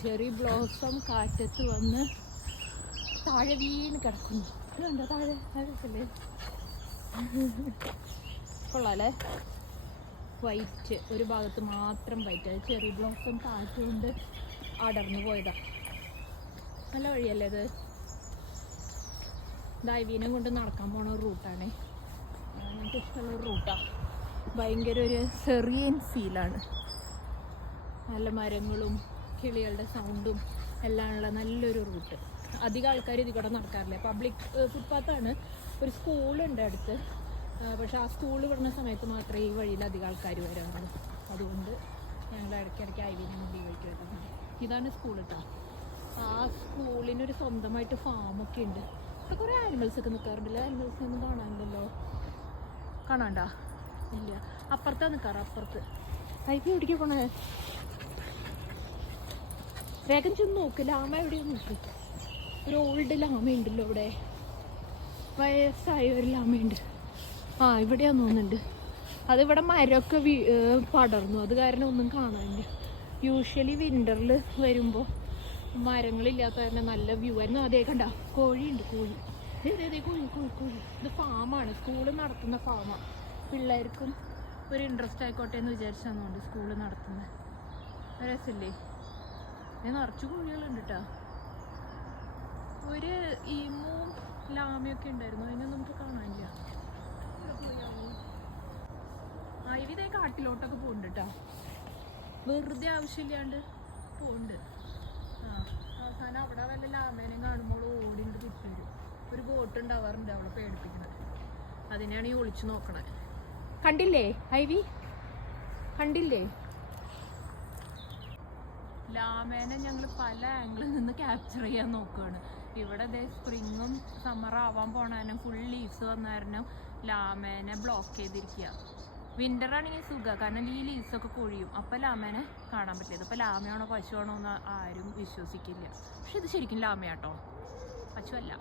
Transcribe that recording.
Cherry blossom കാറ്റത്ത് വന്ന് താഴെ വീണ് കിടക്കുന്നു. ഇതുണ്ടോ താഴെ? താഴെ കൊള്ളാല്ലേ? വൈറ്റ് ഒരു ഭാഗത്ത് മാത്രം വൈറ്റ് അത് ചെറി ബ്ലോസം കാറ്റ് കൊണ്ട് അടർന്നു പോയതാ. നല്ല വഴിയല്ലേ ഇത്? ദൈവീനം കൊണ്ട് നടക്കാൻ പോണ റൂട്ടാണേ എനിക്ക് ഇഷ്ടമുള്ള റൂട്ടാ റൂട്ടാണ് ഭയങ്കര ഒരു സെറിയൻ ഫീലാണ് നല്ല മരങ്ങളും കിളികളുടെ സൗണ്ടും എല്ലാം ഉള്ള നല്ലൊരു റൂട്ട് അധികം ആൾക്കാർ ഇത് കൂടെ നടക്കാറില്ല പബ്ലിക് ഫുട്പാത്താണ് ഒരു സ്കൂളുണ്ട് അടുത്ത്. പക്ഷെ ആ സ്കൂൾ വിടുന്ന സമയത്ത് മാത്രമേ ഈ വഴിയിൽ അധികം ആൾക്കാർ വരാറുള്ളൂ. അതുകൊണ്ട് ഞങ്ങൾ ഇടയ്ക്കിടയ്ക്ക് ഐ വി ഞങ്ങൾ ഈ ഇതാണ് സ്കൂൾ കേട്ടോ ആ സ്കൂളിനൊരു സ്വന്തമായിട്ട് ഫാമൊക്കെ ഉണ്ട്. അവിടെ കുറേ ആനിമൽസ് ഒക്കെ നിൽക്കാറുണ്ടല്ലോ ആനിമൽസ് ഒന്നും കാണാനുണ്ടല്ലോ കാണാണ്ടാ? ഇല്ല. അപ്പുറത്താണ് നിൽക്കാറ് അപ്പുറത്ത്. ഐ പി പോണേ. വേഗം ചെന്ന് നോക്ക്. ലാമ എവിടെയാണ് നോക്ക്. ഒരു ഓൾഡ് ലാമ ഉണ്ടല്ലോ ഇവിടെ വയസ്സായ ഒരു ലാമയുണ്ട്. ആ ഇവിടെയാന്ന് തോന്നുന്നുണ്ട്. അതിവിടെ മരമൊക്കെ വീ പടർന്നു. അത് കാരണം ഒന്നും കാണാനില്ല. യൂഷ്വലി വിന്ററിൽ വരുമ്പോൾ മരങ്ങളില്ലാത്ത കാരണം നല്ല വ്യൂ ആയിരുന്നു. അതേ കണ്ട. കോഴിയുണ്ട് കോഴി. ദേ, കോഴി കോഴി കോഴി. ഇത് ഫാമാണ് സ്കൂൾ നടത്തുന്ന ഫാമാണ് പിള്ളേർക്കും ഒരു ഇൻട്രസ്റ്റ് ആയിക്കോട്ടെ എന്ന് വിചാരിച്ചാന്നുണ്ട് സ്കൂൾ നടത്തുന്നത് രസമില്ലേ? ഇത് നിറച്ച് കോഴികളുണ്ട് കേട്ടോ ഒരു ഈമും ലാമയൊക്കെ ഉണ്ടായിരുന്നു. അതിനെ നമുക്ക് കാണാനില്ല ഐവിതേ കാട്ടിലോട്ടൊക്കെ പോകുന്നുണ്ട് കേട്ടോ വെറുതെ ആവശ്യമില്ലാണ്ട് പോകുന്നുണ്ട് ആ അവസാനം അവിടെ വല്ല ലാമേനെയും കാണുമ്പോൾ ഓടിണ്ട് തിരിച്ചു ഒരു ബോട്ട് ഉണ്ടാവാറുണ്ട് അവളെ പേടിപ്പിക്കുന്നത് അതിനെയാണ് ഈ ഒളിച്ചു നോക്കണേ കണ്ടില്ലേ ഐവി കണ്ടില്ലേ? ലാമേനെ ഞങ്ങൾ പല ആംഗിളിൽ നിന്ന് ക്യാപ്ചർ ചെയ്യാൻ നോക്കുകയാണ് ഇവിടെ ദേ സ്പ്രിങ്ങും സമ്മർ ആവാൻ പോണ കാരണം ഫുൾ ലീവ്സ് വന്ന കാരണം ലാമേനെ ബ്ലോക്ക് ചെയ്തിരിക്കുക വിന്റർ ആണെങ്കിൽ സുഖമാണ് കാരണം ഈ ലീവ്സ് ഒക്കെ കൊഴിയും. അപ്പോൾ ലാമേനെ കാണാൻ പറ്റില്ല അപ്പോൾ ലാമയാണോ പശുവാണോ എന്ന് ആരും വിശ്വസിക്കില്ല. പക്ഷെ ഇത് ശരിക്കും ലാമയാട്ടോ. പശുവല്ല.